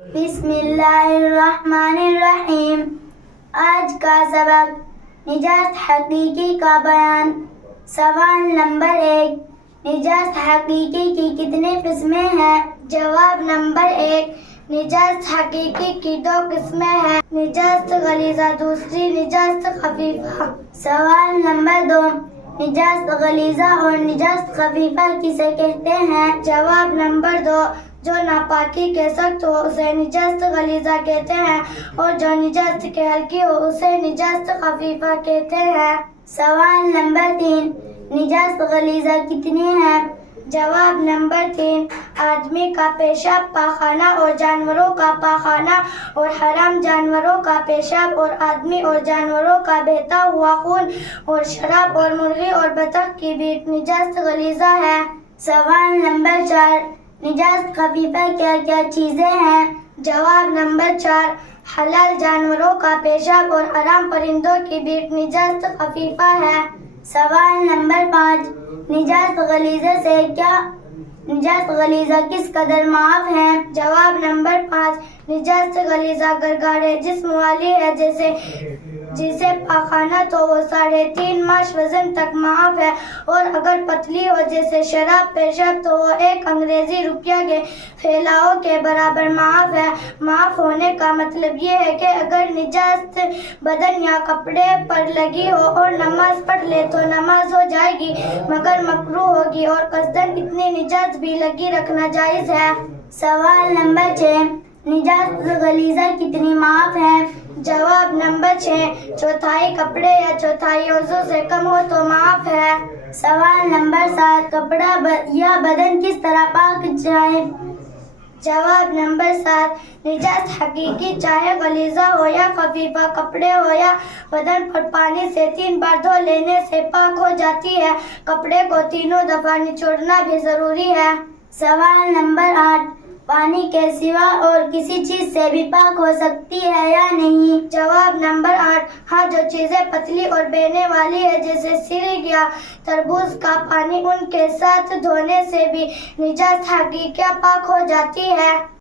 بسم اللہ الرحمن الرحیم۔ آج کا سبق نجاست حقیقی کا بیان۔ سوال نمبر 1، نجاست حقیقی کی کتنی قسمیں ہیں؟ جواب نمبر 1، نجاست حقیقی کی 2 قسمیں ہیں، نجاست غلیظہ، دوسری نجاست خفیفہ۔ سوال نمبر 2، نجاست غلیظہ اور نجاست خفیفہ کسے کہتے ہیں؟ جواب نمبر 2، جو ناپاکی کے سخت ہو اسے نجاست غلیظہ کہتے ہیں اور جو نجاست کے ہلکی ہو اسے نجاست خفیفہ کہتے ہیں۔ سوال نمبر 3، نجاست غلیظہ کتنی ہیں؟ جواب نمبر 3، آدمی کا پیشاب پاخانہ اور جانوروں کا پاخانہ اور حرام جانوروں کا پیشاب اور آدمی اور جانوروں کا بہتا ہوا خون اور شراب اور مرغی اور بطخ کی بیٹ نجاست غلیظہ ہے۔ سوال نمبر 4، نجاست خفیفہ کیا کیا چیزیں ہیں؟ جواب نمبر 4، حلال جانوروں کا پیشاب اور حرام پرندوں کی بیٹ نجاست خفیفہ ہے۔ سوال نمبر 5، نجاست غلیظہ کس قدر معاف ہے؟ جواب نمبر 5، نجاست غلیظہ گرگارے جسم والی ہے جسے پاخانہ تو وہ 3.5 ماش وزن تک معاف ہے، اور اگر پتلی ہو جیسے شراب پیشاب تو وہ 1 انگریزی روپیہ کے پھیلاؤ کے برابر معاف ہے۔ معاف ہونے کا مطلب یہ ہے کہ اگر نجاست بدن یا کپڑے پر لگی ہو اور نماز پڑھ لے تو نماز ہو جائے گی مگر مکروہ ہوگی، اور قصداً اتنی نجاست بھی لگی رکھنا جائز ہے۔ سوال نمبر 6، نجاست غلیظہ کتنی معاف ہے؟ جواب نمبر 6، 1/4 کپڑے یا 1/4 عضو سے کم ہو تو معاف ہے۔ سوال نمبر 7، کپڑا یا بدن کس طرح پاک جائے؟ جواب نمبر 7، نجاست حقیقی چاہے غلیظہ ہو یا خفیفہ، کپڑے ہو یا بدن پر پانی سے 3 بار دھو لینے سے پاک ہو جاتی ہے۔ کپڑے کو 3 دفعہ نچوڑنا بھی ضروری ہے۔ سوال نمبر 8، پانی کے سوا اور کسی چیز سے بھی پاک ہو سکتی ہے یا نہیں؟ جواب نمبر 8، ہاں، جو چیزیں پتلی اور بہنے والی ہے جیسے سرگ یا تربوز کا پانی، ان کے ساتھ دھونے سے بھی نجاست حقیقیہ پاک ہو جاتی ہے۔